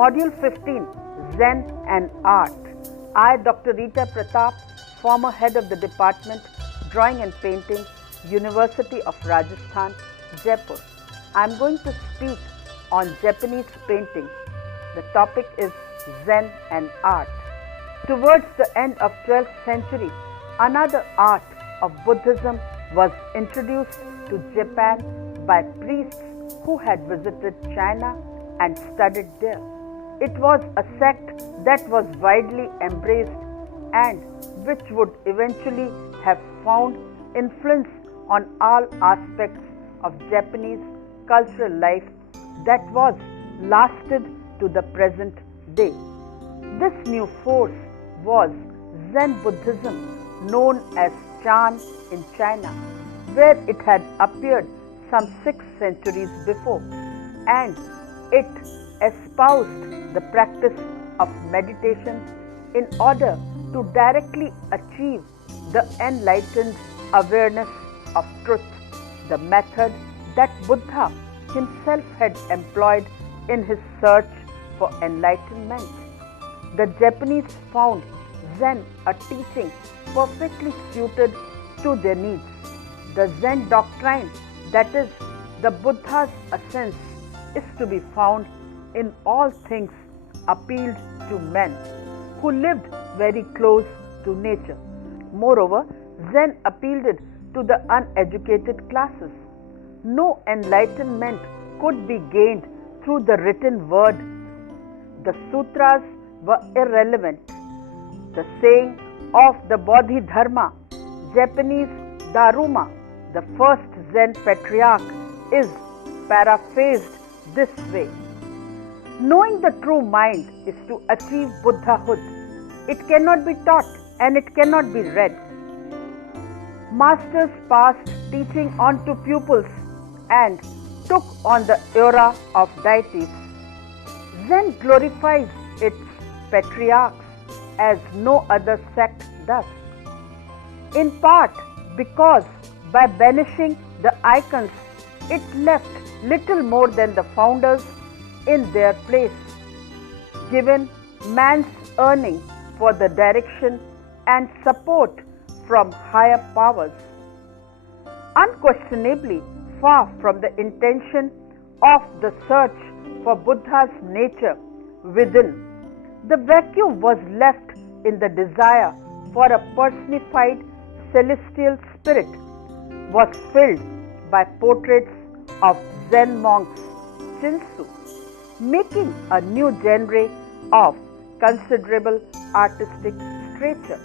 Module 15, Zen and Art. I, Dr. Rita Pratap, former head of the Department, Drawing and Painting, University of Rajasthan, Jaipur. I am going to speak on Japanese painting. The topic is Zen and Art. Towards the end of 12th century, another art of Buddhism was introduced to Japan by priests who had visited China and studied there. It was a sect that was widely embraced and which would eventually have found influence on all aspects of Japanese cultural life that was lasted to the present day. This new force was Zen Buddhism, known as Chan in China, where it had appeared some 6 centuries before, and it espoused the practice of meditation in order to directly achieve the enlightened awareness of truth, the method that Buddha himself had employed in his search for enlightenment. The Japanese found Zen a teaching perfectly suited to their needs. The Zen doctrine, that is, the Buddha's essence, is to be found in all things, appealed to men who lived very close to nature. Moreover, Zen appealed to the uneducated classes. No enlightenment could be gained through the written word. The sutras were irrelevant. The saying of the Bodhidharma, Japanese Daruma, the first Zen patriarch, is paraphrased this way: knowing the true mind is to achieve Buddhahood. It cannot be taught and it cannot be read. Masters passed teaching on to pupils and took on the aura of deities. Zen glorifies its patriarchs as no other sect does, in part because by banishing the icons, it left little more than the founders in their place, given man's yearning for the direction and support from higher powers. Unquestionably, far from the intention of the search for Buddha's nature within, the vacuum was left in the desire for a personified celestial spirit was filled by portraits of Zen monks, Shinsu, making a new genre of considerable artistic stature.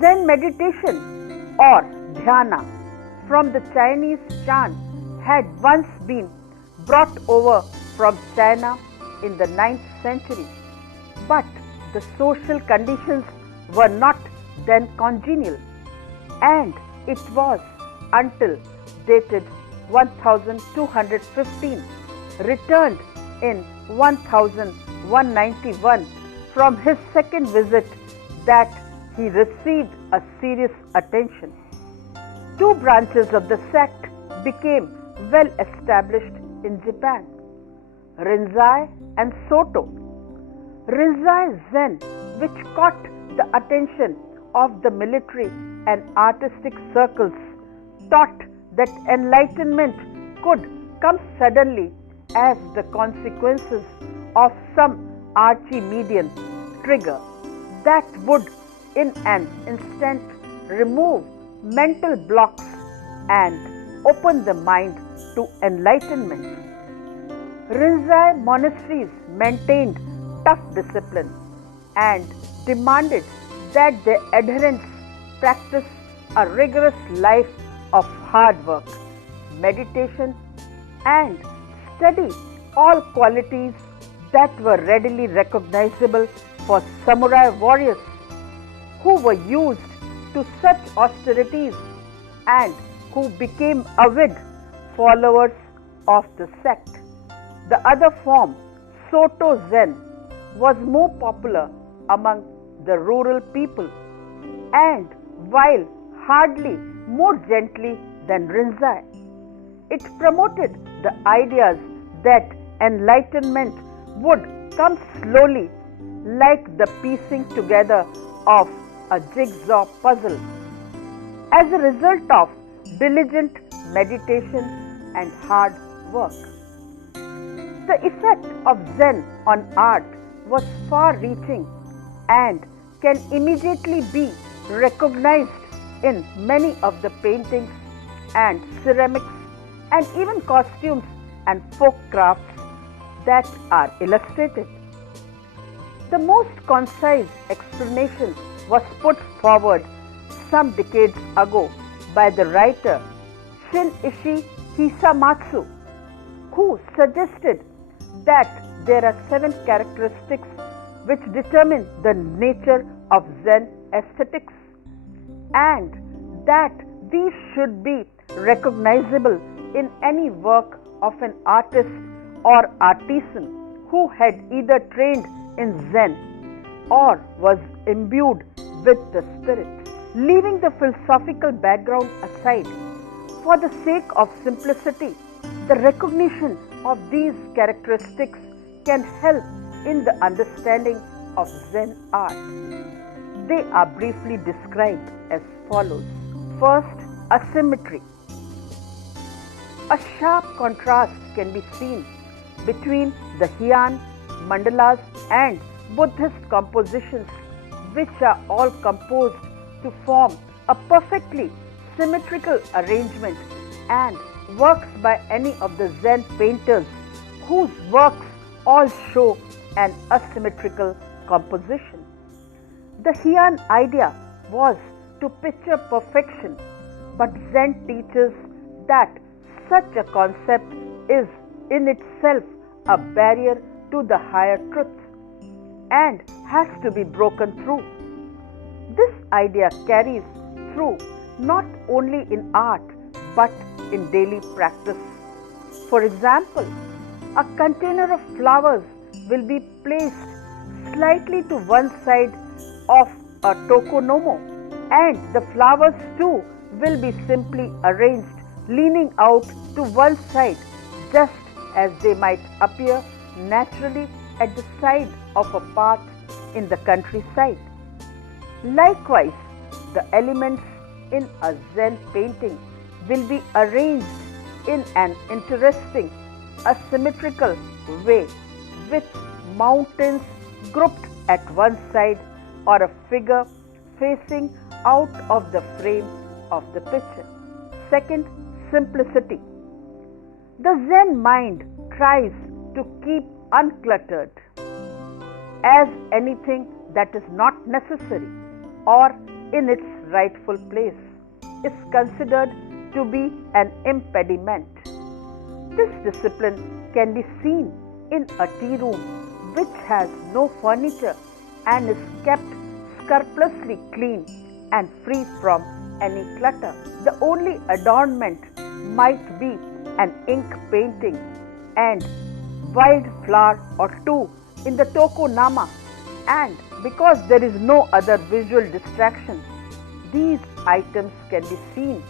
Zen meditation or dhyana from the Chinese Chan had once been brought over from China in the 9th century, but the social conditions were not then congenial, and it was until dated 1215, returned in 1191 from his second visit, that he received a serious attention. 2 branches of the sect became well established in Japan: Rinzai and Soto. Rinzai Zen, which caught the attention of the military and artistic circles, taught that enlightenment could come suddenly as the consequences of some Archimedean trigger that would in an instant remove mental blocks and open the mind to enlightenment. Rinzai monasteries maintained tough discipline and demanded that their adherents practice a rigorous life of hard work, meditation, and study, all qualities that were readily recognizable for samurai warriors who were used to such austerities and who became avid followers of the sect. The other form, Soto Zen, was more popular among the rural people, and while hardly more gently than Rinzai, it promoted the ideas that enlightenment would comes slowly like the piecing together of a jigsaw puzzle. As a result of diligent meditation and hard work. The effect of Zen on art was far-reaching and can immediately be recognized in many of the paintings and ceramics and even costumes and folk crafts that are illustrated. The most concise explanation was put forward some decades ago by the writer Shinichi Hisamatsu, who suggested that there are 7 characteristics which determine the nature of Zen aesthetics, and that these should be recognizable in any work of an artist or artisan who had either trained in Zen or was imbued with the spirit. Leaving the philosophical background aside, for the sake of simplicity, the recognition of these characteristics can help in the understanding of Zen art. They are briefly described as follows. First, asymmetry. A sharp contrast can be seen between the Heian, mandalas and Buddhist compositions, which are all composed to form a perfectly symmetrical arrangement, and works by any of the Zen painters whose works all show an asymmetrical composition. The Heian idea was to picture perfection, but Zen teaches that such a concept is in itself a barrier to the higher truth and has to be broken through. This idea carries through not only in art but in daily practice. For example, a container of flowers will be placed slightly to one side of a tokonomo, and the flowers too will be simply arranged leaning out to one side, just as they might appear naturally at the side of a path in the countryside. Likewise, the elements in a Zen painting will be arranged in an interesting asymmetrical way, with mountains grouped at one side or a figure facing out of the frame of the picture. Second, simplicity. The Zen mind tries to keep uncluttered, as anything that is not necessary or in its rightful place is considered to be an impediment. This discipline can be seen in a tea room which has no furniture and is kept scrupulously clean and free from any clutter. The only adornment might be an ink painting and wild flower or two in the tokonoma, and because there is no other visual distraction, these items can be seen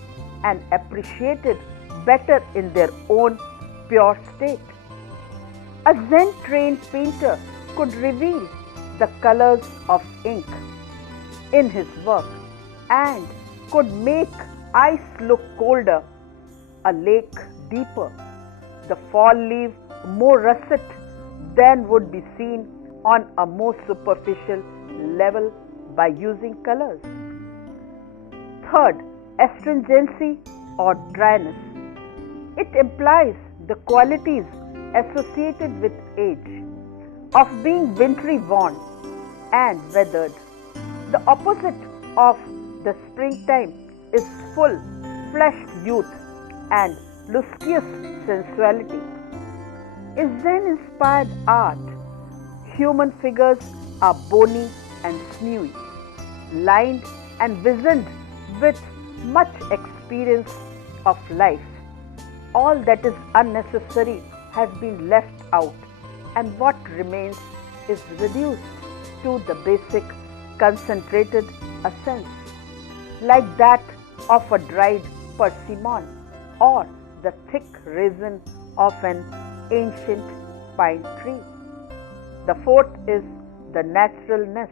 and appreciated better in their own pure state. A Zen trained painter could reveal the colors of ink in his work and could make ice look colder, a lake deeper, the fall leaf more russet than would be seen on a more superficial level by using colors. Third, astringency or dryness. It implies the qualities associated with age, of being wintry worn and weathered. The opposite of the springtime is full fleshed youth and luscious sensuality. In Zen-inspired art, human figures are bony and sinewy, lined and wizened with much experience of life. All that is unnecessary has been left out, and what remains is reduced to the basic concentrated essence, like that of a dried persimmon or the thick resin of an ancient pine tree. The fourth is the naturalness.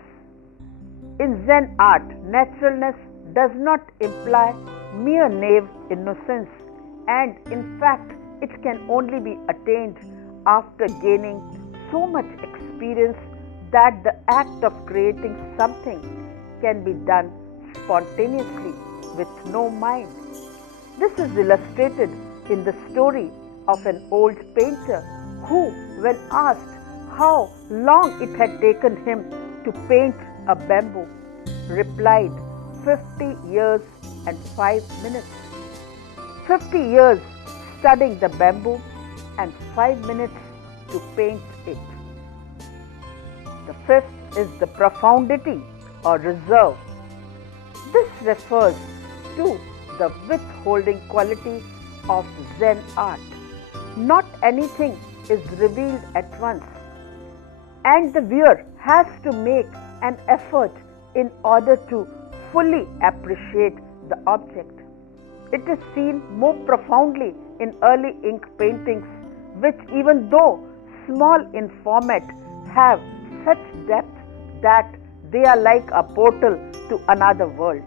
In Zen art, naturalness does not imply mere naive innocence, and in fact, it can only be attained after gaining so much experience that the act of creating something can be done spontaneously with no mind. This is illustrated in the story of an old painter who, when asked how long it had taken him to paint a bamboo, replied 50 years and 5 minutes. 50 years studying the bamboo and 5 minutes to paint it. The fifth is the profundity or reserve. This refers to the withholding quality of Zen art. Not anything is revealed at once, and the viewer has to make an effort in order to fully appreciate the object. It is seen more profoundly in early ink paintings, which, even though small in format, have such depth that they are like a portal to another world.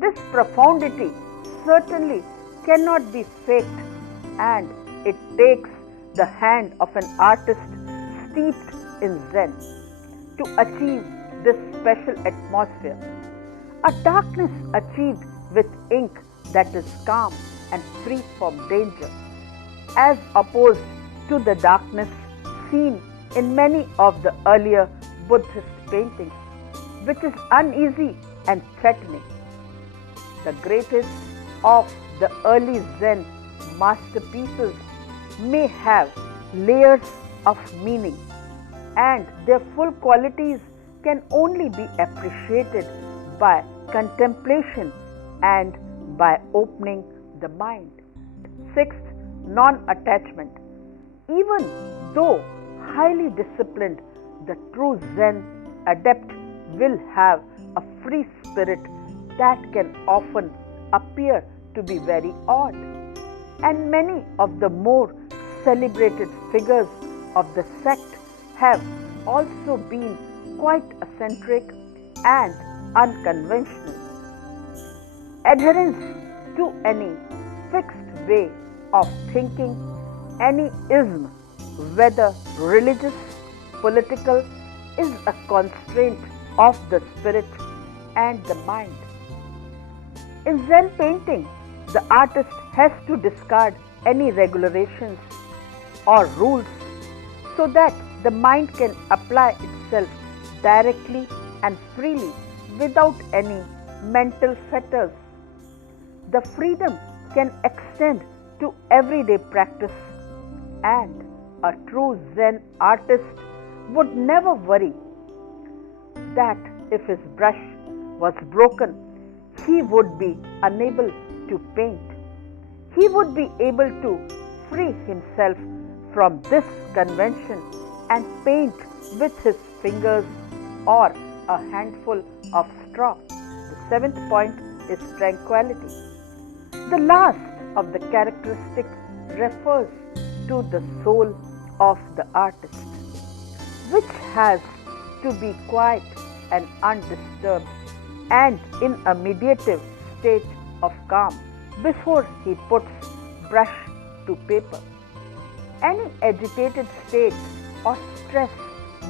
This profundity certainly cannot be faked, and it takes the hand of an artist steeped in Zen to achieve this special atmosphere. A darkness achieved with ink that is calm and free from danger, as opposed to the darkness seen in many of the earlier Buddhist paintings, which is uneasy and threatening. The greatest of the early Zen masterpieces may have layers of meaning, and their full qualities can only be appreciated by contemplation and by opening the mind. Sixth, non-attachment. Even though highly disciplined, the true Zen adept will have a free spirit that can often appear to be very odd. And many of the more celebrated figures of the sect have also been quite eccentric and unconventional. Adherence to any fixed way of thinking, any ism, whether religious, political, is a constraint of the spirit and the mind. In Zen painting, the artist has to discard any regulations or rules so that the mind can apply itself directly and freely without any mental fetters. The freedom can extend to everyday practice, and a true Zen artist would never worry that if his brush was broken, he would be unable to paint. He would be able to free himself from this convention and paint with his fingers or a handful of straw. The seventh point is tranquility. The last of the characteristics refers to the soul of the artist, which has to be quiet and undisturbed and in a meditative state of calm before he puts brush to paper. Any agitated state or stress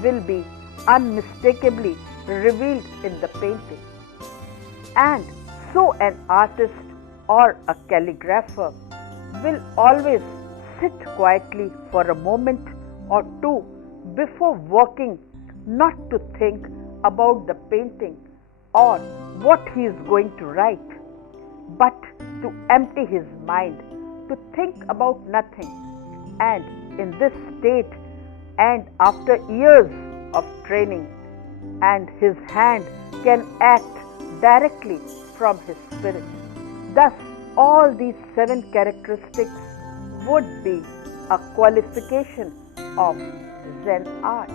will be unmistakably revealed in the painting. And so an artist or a calligrapher will always sit quietly for a moment or two before working, not to think about the painting or what he is going to write, but to empty his mind, to think about nothing. And in this state, and after years of training, and his hand can act directly from his spirit. Thus, all these 7 characteristics would be a qualification of Zen art.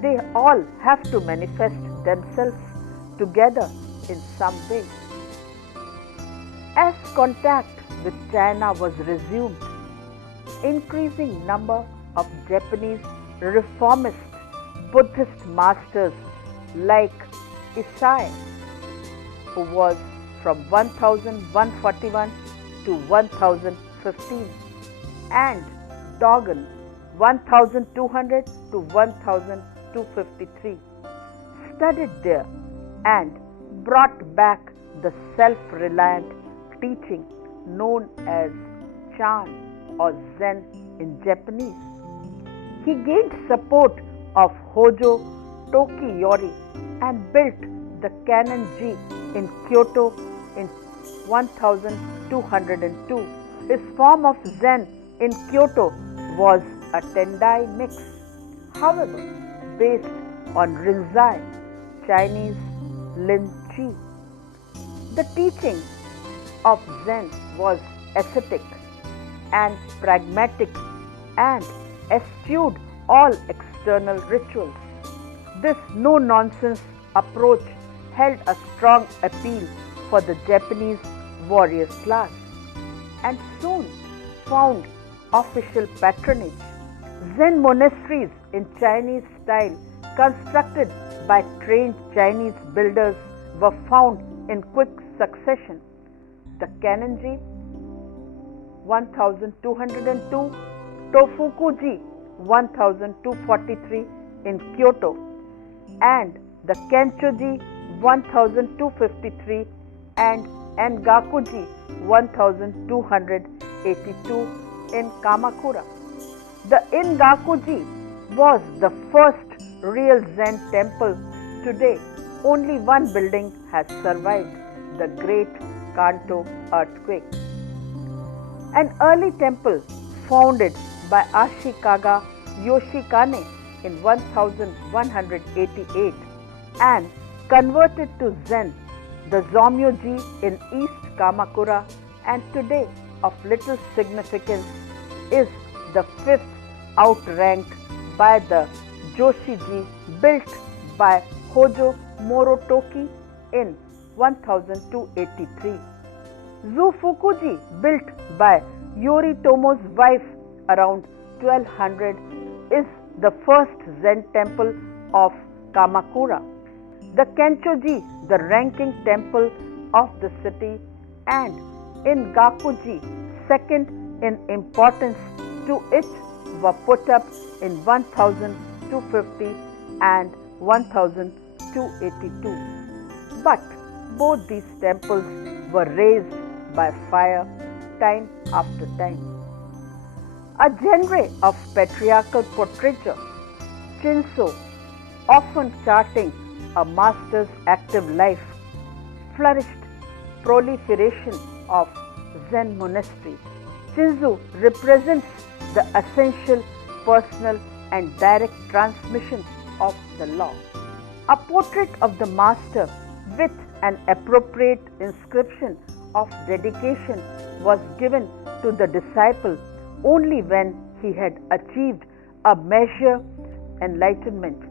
They all have to manifest themselves together in some way. As contact with China was resumed, increasing number of Japanese reformists Buddhist masters like Isai, who was from 1141 to 1015, and Dogen 1200 to 1253, studied there and brought back the self-reliant teaching known as Chan or Zen in Japanese. He gained support of Hojo Tokiyori and built the Kannon-ji in Kyoto in 1202. His form of Zen in Kyoto was a Tendai mix, however, based on Rinzai, Chinese Lin Chi. The teaching of Zen was ascetic and pragmatic and eschewed all external rituals. This no-nonsense approach held a strong appeal for the Japanese warrior class and soon found official patronage. Zen monasteries in Chinese style, constructed by trained Chinese builders, were found in quick succession. The Kannon-ji 1202, Tofuku-ji 1243 in Kyoto, and the Kencho-ji 1253 and Engaku-ji 1282 in Kamakura. The Engaku-ji was the first real Zen temple. Today, only one building has survived, the Great Kanto earthquake. An early temple founded by Ashikaga Yoshikane in 1188 and converted to Zen, the Zomyo-ji in East Kamakura, and today of little significance, is the fifth, outranked by the Joshi-ji built by Hojo Morotoki in 1283. Zufuku-ji, built by Yoritomo's wife around 1200, is the first Zen temple of Kamakura. The Kencho-ji, the ranking temple of the city, and Engaku-ji, second in importance to it, were put up in 1250 and 1282. But both these temples were razed by fire time after time. A genre of patriarchal portraiture, Shinso, often charting a master's active life, flourished. Proliferation of Zen monasteries. Shinzo represents the essential, personal and direct transmission of the law. A portrait of the master with an appropriate inscription of dedication was given to the disciple only when he had achieved a measure enlightenment.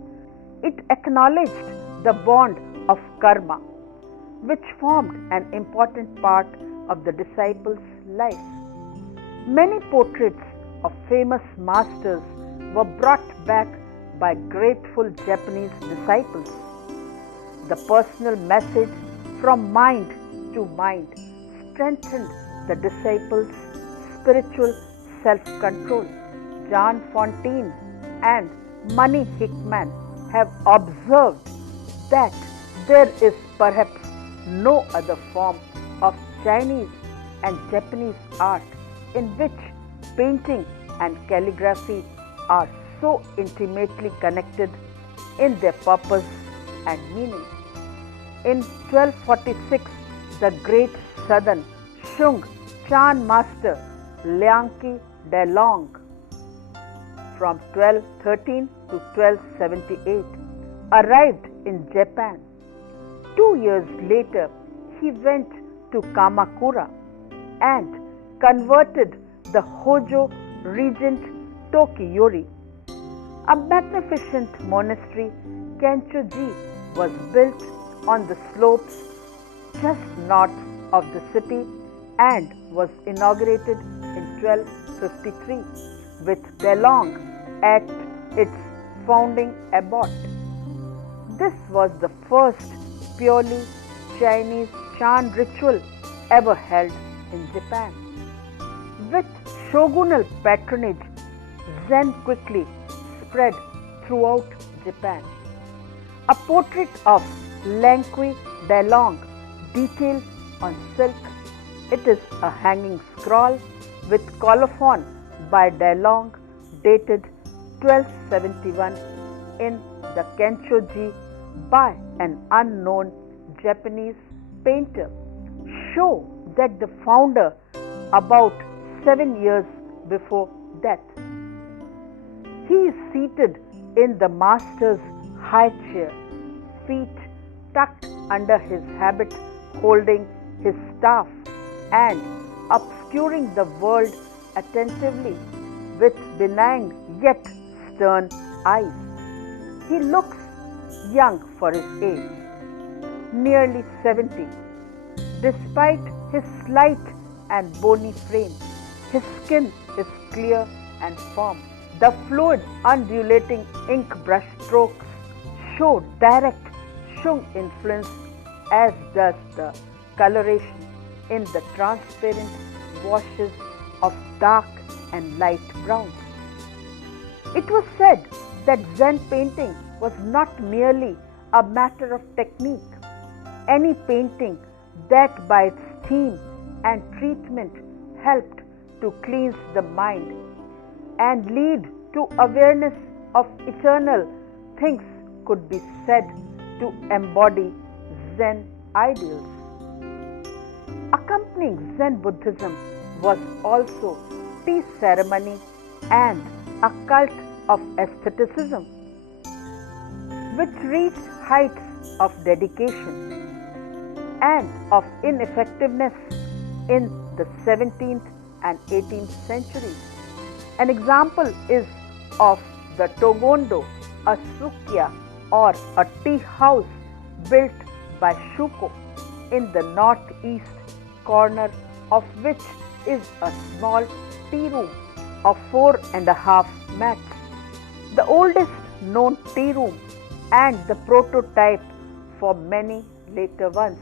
It acknowledged the bond of karma, which formed an important part of the disciple's life. Many portraits of famous masters were brought back by grateful Japanese disciples. The personal message from mind to mind strengthened the disciples' spiritual self-control. John Fontaine and Mani Hickman have observed that there is perhaps no other form of Chinese and Japanese art in which painting and calligraphy are so intimately connected in their purpose and meaning. In 1246, the great southern Shung Chan master Liangqi Delong, from 1213 to 1278, arrived in Japan. 2 years later, he went to Kamakura and converted the Hojo regent Tokiyori. A magnificent monastery, Kencho-ji, was built on the slopes just north of the city and was inaugurated in 1253 with Delong at its founding abbot. This was the first purely Chinese Chan ritual ever held in Japan. With shogunal patronage, Zen quickly spread throughout Japan. A portrait of Lanqui Dailong detailed on silk. It is a hanging scroll with colophon by Dailong dated 1271 in the Kencho-ji by an unknown Japanese painter show that the founder about 7 years before death. He is seated in the master's high chair, feet tucked under his habit, holding his staff and obscuring the world attentively with benign yet stern eyes. He looks young for his age, nearly 70. Despite his slight and bony frame, his skin is clear and firm. The fluid, undulating ink brush strokes show direct Shung influence, as does the coloration in the transparent washes of dark and light browns. It was said that Zen painting was not merely a matter of technique. Any painting that by its theme and treatment helped to cleanse the mind and lead to awareness of eternal things could be said to embody Zen ideals. Accompanying Zen Buddhism was also tea ceremony and a cult of aestheticism, which reached heights of dedication and of ineffectiveness in the 17th and 18th centuries. An example is of the Togondo, a sukiya or a tea house built by Shuko in the northeast corner of which is a small tea room of 4.5 mats. The oldest known tea room and the prototype for many later ones.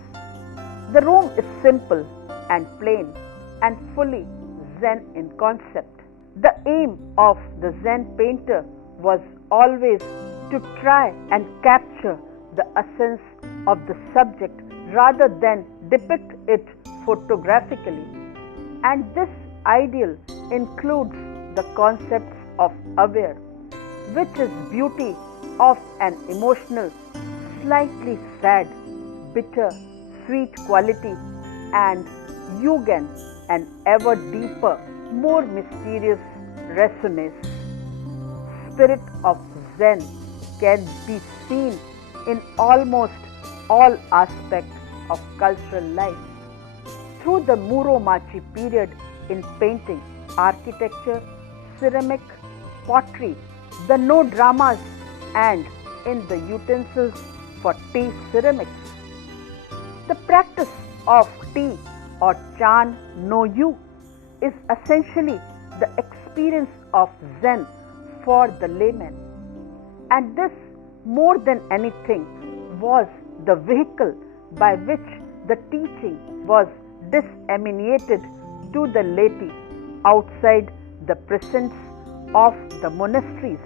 The room is simple and plain and fully Zen in concept. The aim of the Zen painter was always to try and capture the essence of the subject rather than depict it photographically. And this ideal includes the concepts of aware, which is beauty of an emotional, slightly sad, bitter, sweet quality, and yugen, an ever deeper, more mysterious resonance. Spirit of Zen can be seen in almost all aspects of cultural life. Through the Muromachi period in painting, architecture, ceramic, pottery, the no dramas, and in the utensils for tea ceramics. The practice of tea or chan no yu is essentially the experience of Zen for the layman. And this, more than anything, was the vehicle by which the teaching was disseminated to the laity outside the precincts of the monasteries.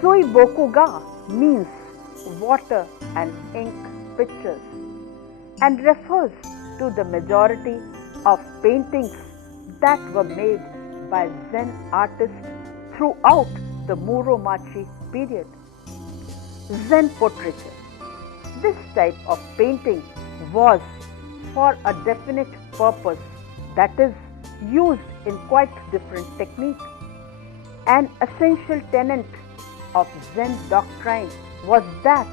Suibokuga means water and ink pictures and refers to the majority of paintings that were made by Zen artists throughout the Muromachi period. Zen portraiture. This type of painting was for a definite purpose, that is, used in quite different technique. An essential tenet of Zen doctrine was that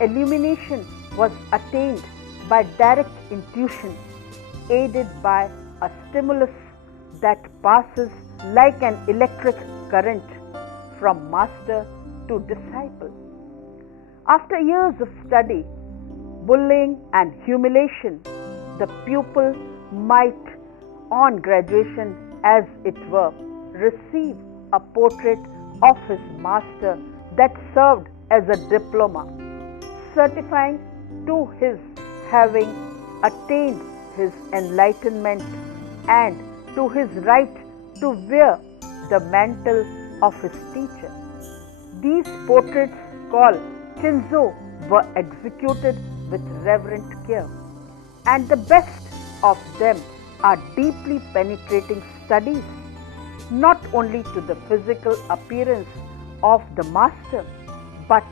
illumination was attained by direct intuition, aided by a stimulus that passes like an electric current from master to disciple. After years of study, bullying and humiliation, the pupil might, on graduation as it were, receive a portrait of his master that served as a diploma, certifying to his having attained his enlightenment and to his right to wear the mantle of his teacher. These portraits, called Shinzo, were executed with reverent care, and the best of them are deeply penetrating studies, not only to the physical appearance of the master, but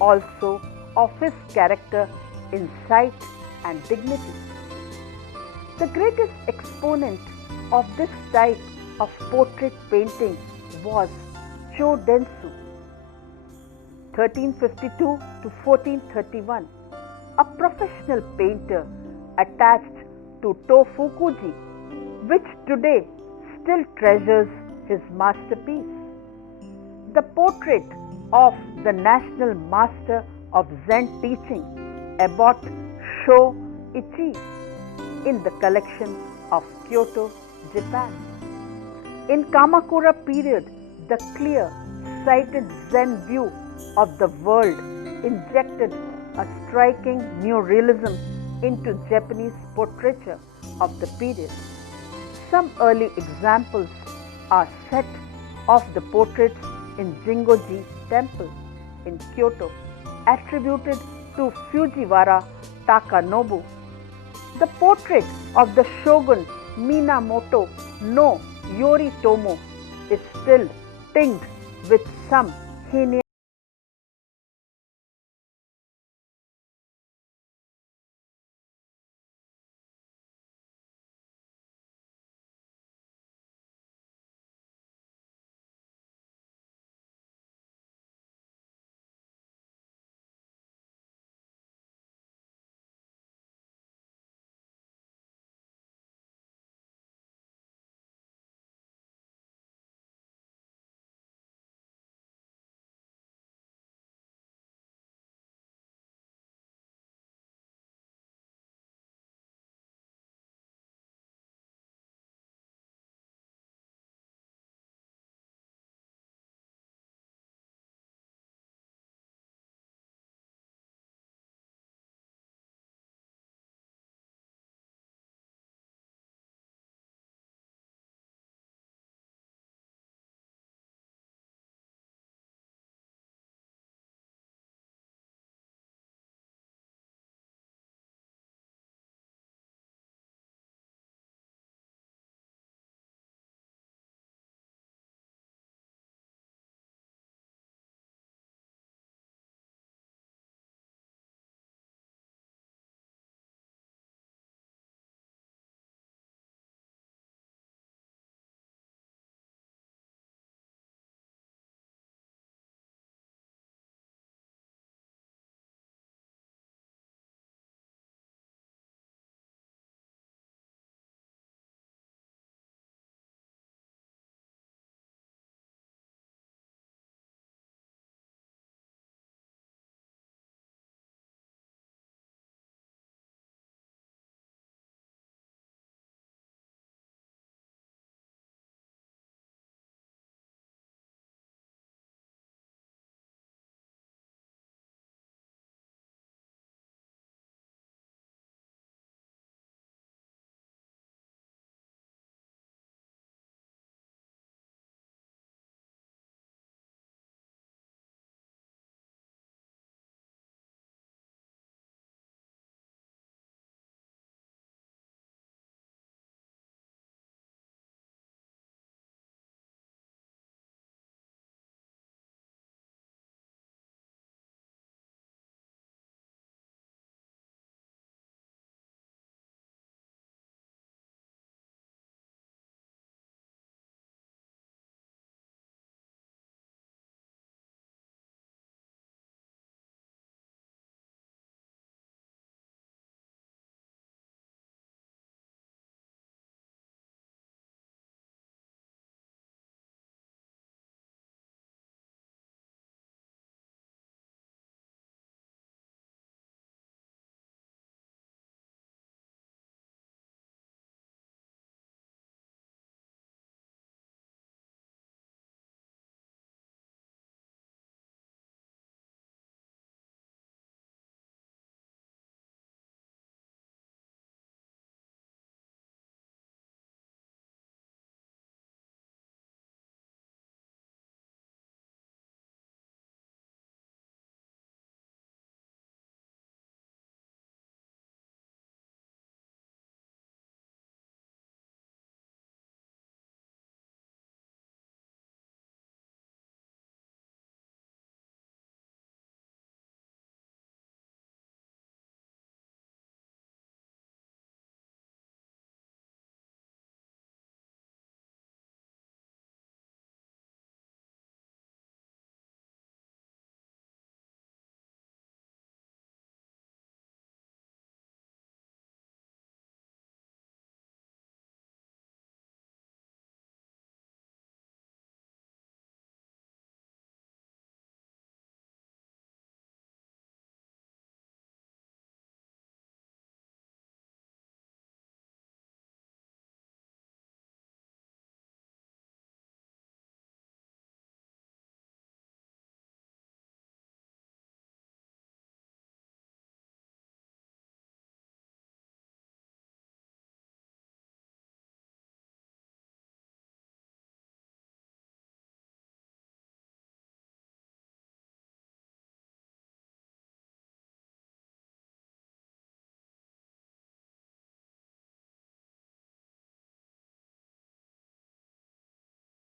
also of his character, insight, and dignity. The greatest exponent of this type of portrait painting was Cho Densu, 1352 to 1431, a professional painter attached to Tofukuji, which today still treasures his masterpiece. The portrait of the national master of Zen teaching, Abbot Sho-ichi, in the collection of Kyoto, Japan. In Kamakura period, the clear-sighted Zen view of the world injected a striking new realism into Japanese portraiture of the period. Some early examples are set of the portraits in Jingoji Temple in Kyoto, attributed to Fujiwara Takanobu. The portrait of the shogun Minamoto no Yoritomo is still tinged with some Heian